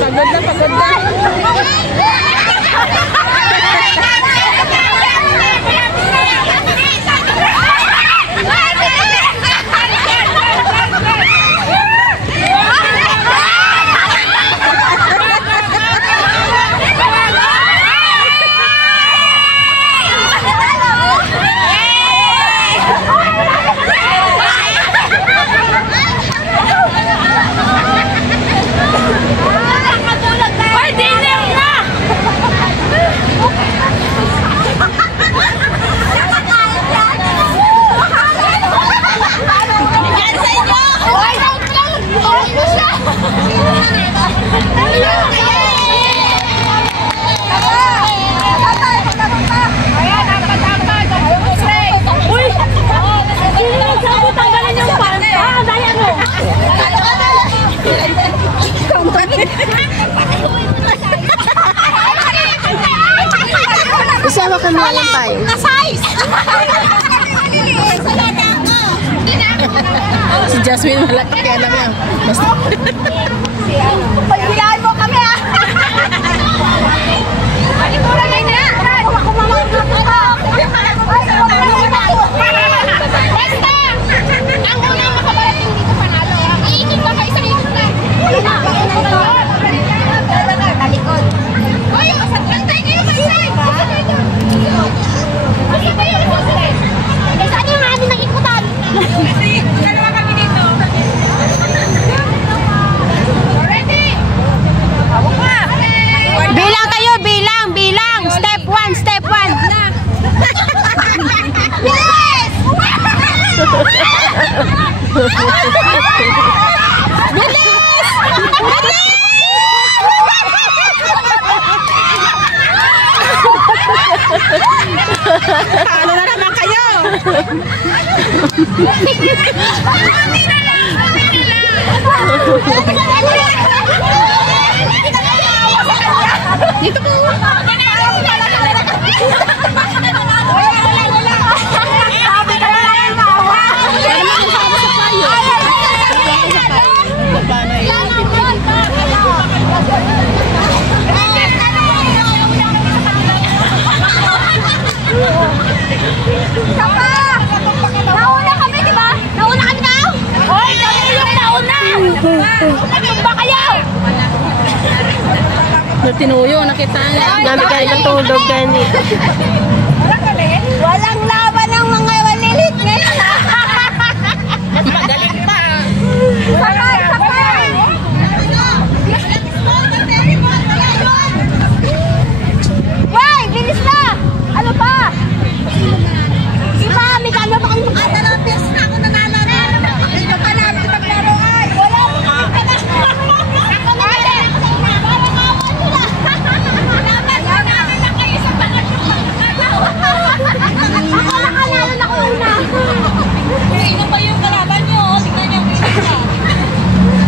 Pagod na, pagod na. Isama ka mo lang tayo. Si Jasmine malaki kaya lang yan. Basta. Pagbilaan mo kami ha. Ang unang makabarating dito panalo. Iikot ka kayo sa ikot na. Talikod. Uy, antay kayo kayo. Basta kayo isasay. Saan yung namin ng ikutan? Dalawa kami dito. Ready? Hawak ka. Bilang kayo, bilang, bilang. Step 1, step 1. Bilis! Bilis! Paano na naman kayo? Dito po. Nauna kami, di ba? Nauna kami daw? Hoy, kami yung nauna! Natumba kayo! Tinuyo, nakita niya. Dami kayo natulog gani. Walang laban ng mga walilit ngayon. Magaling pa. Sakay, sakay! Wey, bilis na! Ano pa? Si Mami, kano ba kami dalawang beses na ako nanalo na? Ito pa namin maglaro ay! Wala mo ka na! Ako na rin! Parang awan nila! Dapat nanalo na kayo sa pangatlong ako nakalalo na ko una! Sino ba yung kalaban nyo? Tingnan niyo ang isa.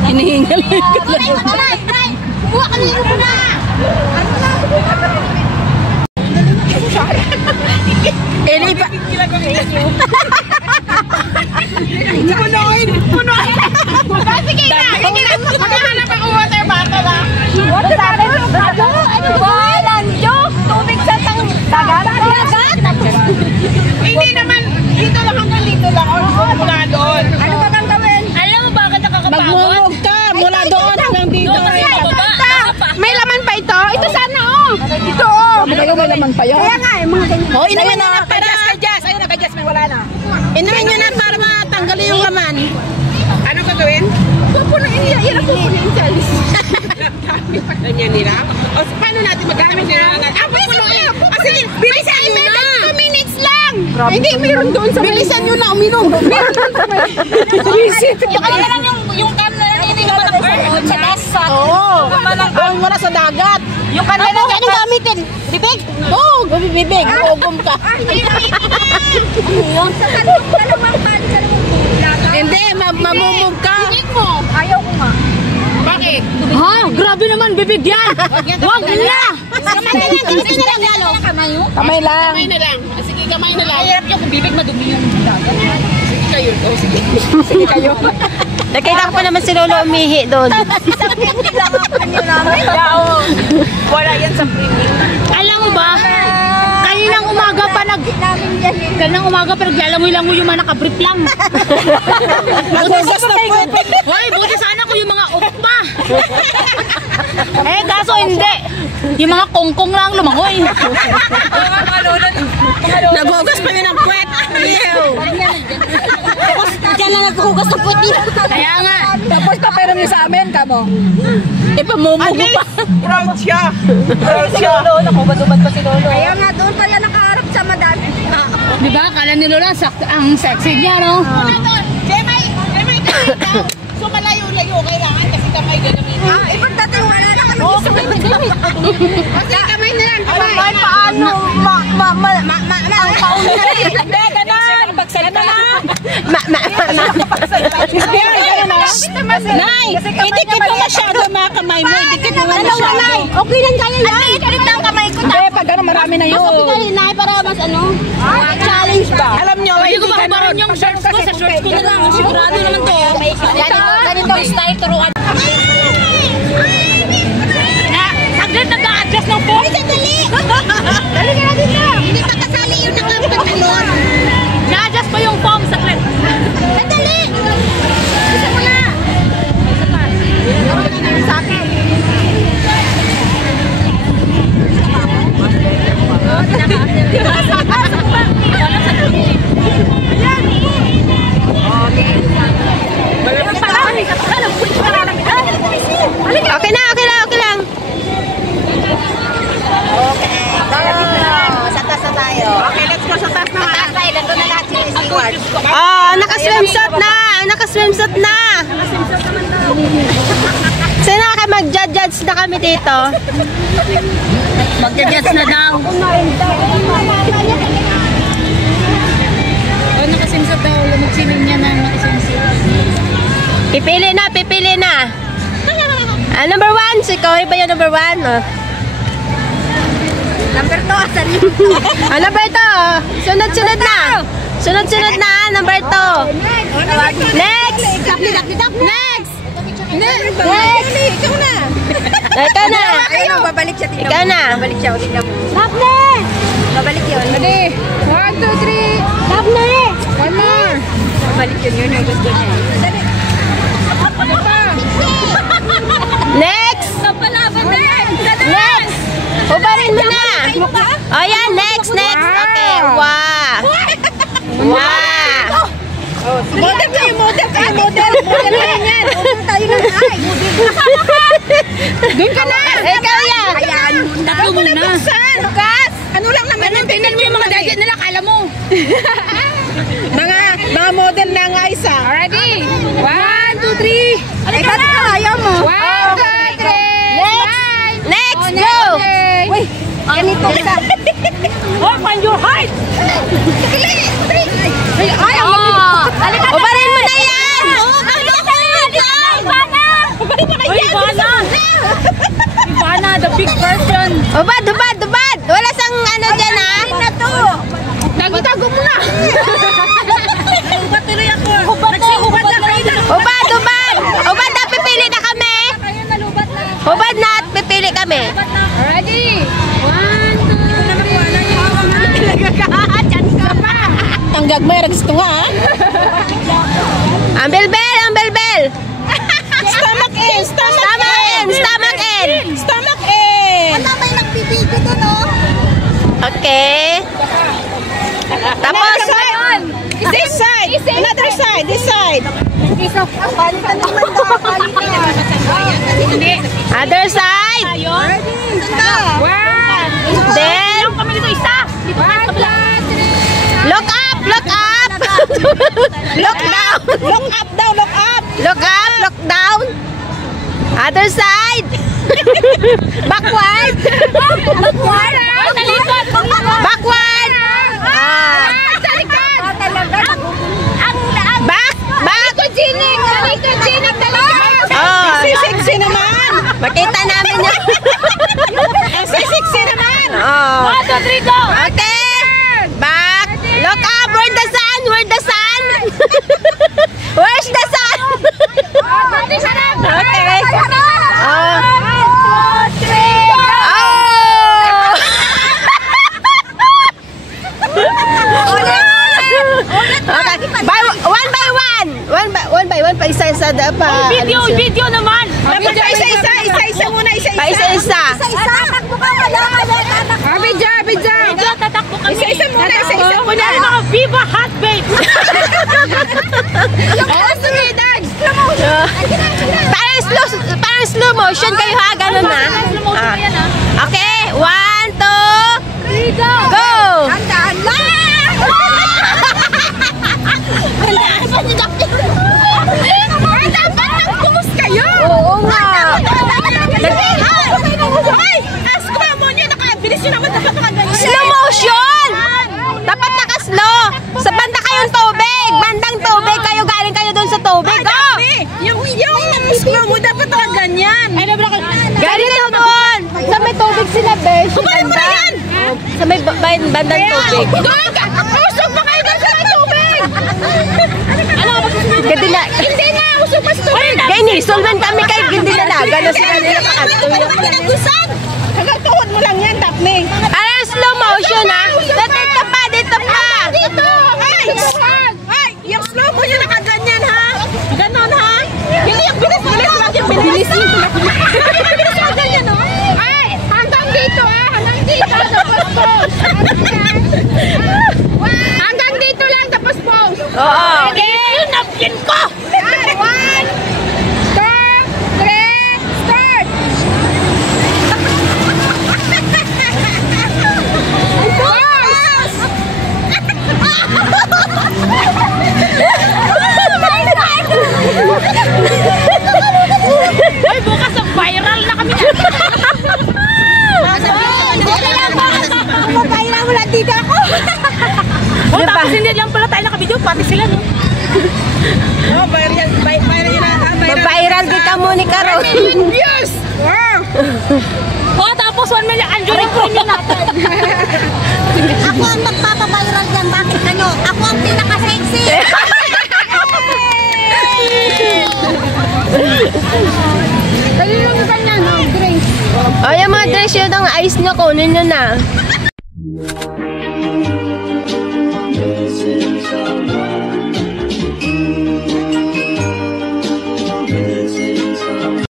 Hinihingal mo yung Nay, nay, nay! Buwa ka nyo muna! Ano na? Eli pa. Punuin. Punuin. Sige na! Maghahanap ako water bottle ha! Water bottle? Ano ba? Lanjo? Tubig sa dagat? Hindi naman. Dito lang hanggang dito lang. Mula doon. Ano ba kang gawin? Alam mo bakit nakakapagod? Magmumog ka. Mula doon hanggang dito. May laman pa ito? Ito sana oh! Ito oh! May laman pa yun. Kaya nga eh, mga ganyan. Oh, inumin na para. Ayun na, kay Jasmine, wala na. Inumin nyo na para matanggalin yung laman. Ano gagawin? Pupunuin niya. Yan ang pupunuin siya. Ganyan nila. O, paano natin magamit nila? Pupunuin. Sige, bilisan nyo na. 2 minutes lang. Hindi, meron doon sa bilisan nyo na uminom. Meron doon sa may. Yung ano lang yung can na lang hindi naman ang sa lasa. Oo. Wala sa dagat. Yung can na lang yan ang gamitin. Bibig? Oo, bibig. Ugom ka. Yung sa Dalawang pan, dalawang bulan. Hindi, mamumog ka. bibig mo. Ayaw ko nga. Bakit? Ha? Grabe naman, bibig yan! Wag na! Kamay na lang. Kamay na lang lalo. Kamay mo? Kamay lang. Kamay na lang. Sige, kamay na lang. Mahirap yung bibig madumi yung dagat. Sige kayo. Oh, sige. kayo. Nakita ko pa naman si Lolo umihi doon. Isang minute lang ang kanyo namin. Wala yan sa premium. Alam mo ba? Kaninang umaga pa Kaninang umaga pa naglalangoy lang yung mga nakabrief lang. Nagwagas na po. Hoy, buti sana ko yung mga okpa. Kaso hindi. Yung mga kongkong lang lumangoy. Nagwagas pa yun ang puwet. Diyan na naghuhugas ng puti. Kaya nga. Tapos paperam niyo sa amin, kamo. Ipamumugo pa. Proud siya. Proud siya. Nakubad-ubad pa si Lolo. Kaya nga doon pa yan nakaharap sa madami. Di ba? Akala ni Lola ang sexy niya, no? Jemay, so malayo-layo kailangan kasi kamay gagawin. Ipagdating wala na kami gusto. Kasi kamay na lang. Kamay Paano? Ang pauna na rin. Hindi, ganon. Pagsalita na. Nay, idikit mo masyado mga kamay mo. Idikit mo masyado. Okay lang kaya yan. Kalit lang kamay ko. Hindi, pag gano'n marami na yun. Nay, para mas challenge ba? Alam nyo, Hindi ko hindi ka makubaran yung shorts ko. Sa shorts ko na lang. Sigurado naman to. Ganitong style, turuan. Saglit nag-a-adjust ng phone. Dali ka na dito. Hindi pa kasali yung nakapantalon. Na-adjust pa yung phone. Saglit. Dali. Gusto mo na. Sa akin. Okay na, okay lang, okay lang. Sa taas na tayo. Okay, let's go sa taas na. Sa taas tayo. Nandun na lahat si Stewart. Naka-swimsuit na. Naka-swimsuit na. Sana ka mag-judge na kami dito. Mag-adjust na daw. Nakasimsot daw. Lumagsimin niya na nakasimsot. Pipili na, pipili na. Number 1, si Cory ba yung number 1? Number 2, asan yun? Number 2. Sunod-sunod na. Sunod-sunod na, number 2. Next. Next. Ikaw na. Ikaw na. Ayun, babalik siya. Tingnan Ikaw mo. na. Babalik siya. Tingnan mo. Daphne. Babalik yun. Ready? 1, 2, 3. Daphne. One more. Babalik yun. Yun yung gusto niya. Dali. Next. Next. Hubarin mo na. Oh, yan. Next, next. Okay. Wow. Wow. Model kayo, model kayo, model. Model kayo yan. Huwag tayo ng ay. Doon ka na. Ikaw yan. Ayan. Tatlo muna. Bukas. Ano lang naman yung Tingnan mo yung mga gadget nila. Kala mo. mga model na nga isa. Ready? 1, 2, 3. Ay, ba't ka ayaw mo? 1, 2, 3. Next. Next. Go. Uy, ganito isa. Oh, find your height. Hubarin mo na yan. Ivana, the big version. Hubad, hubad, hubad. Wala sang ano dyan, ha? Tago mo na. Hubad tuloy ako. Hubad na kayo na. Hubad, hubad. Hubad na, pipili na kami. Kayo nalubat na. Hubad na at pipili kami. Ready? 1, 2. Ang gagmay, gusto nga ha? Ang belbel, ang belbel. Stomach in, stomach Stomach in, stomach in. Stomach in. Ano may nagbibigo doon, oh? Okay. Tapos, Another side. This side. Another side. This side. Palitan naman daw, palitan. other side. Then, Kami dito isa. Dito ka sa kabila. look up, look up. Look down. Look up daw, look up. Look up, look down. Other side. Backward. Backward. Talikod. Backward. Back, back. Oh, Sexy naman. makita namin yun. Sexy naman. Oh. 1, 2, 3, go. Okay. Back. Look up. Where's the sun? Where's the sun? Where's the Ewan, pa isa-isa da pa. Video naman. Dapat pa isa-isa muna, isa-isa. Pa isa-isa. Tatakbo ka, wala. Bidya. Tatakbo kami. Isa-isa muna, isa-isa muna. Kunyari mga Viva Hot Babe. Parang slow motion kayo ha, ganun na. Okay, 1, 2, go! Tandaan lang! Tandaan pa si Dr. Dapat nagpumus kayo! Oo nga. Ay! Ask mo niya, nakabilis yun naman. Dapat nakaganyan. Slow motion! Dapat naka-slow. Sa banda kayong tubig. Bandang tubig. Kayo galing kayo dun sa tubig. Go! Yung screw mo, dapat nakaganyan. Galing daw doon. Sa may tubig sila, besh. Kumain mo na yan! Sa may bandang tubig. Usog pa kayo doon sa tubig! Gandi na. Hindi na! Usog pa sa tubig! Kaya ni, sulman kami kay Gindi na lang. Gano'n sila nila pakatuloy. Hanggang tuhod mo lang yan, Daphne. Parang slow motion ha. Dito pa, dito pa. Dito! Ay! Ay! Yung slow mo yun nakaganyan ha! Ganon ha! Hindi yung bilis lang yung bilis. Bilis lang ganyan o! Ay! Hanggang dito ha! Hanggang dito! Tapos pause! Hanggang dito lang tapos pause! Oo. Yung napkin ko. 1, 2, 3, start! Ay, bukas ang viral na kami. Kailangan mo lang dito ako. O, tapos hindi lang pala tayo nakabidyo, pati sila, no? Oh, viral yan ha! Maviral din ka mo ni Karo. Views! Wow! O, tapos 1 million Anjuri premium natin. Ako ang magpapaviral dyan. Bakit ano? Ako ang pinaka-sexy. Dali lang yung kanya, no? Drinks. O, yung mga dress yun ang ice nyo, kunin nyo na.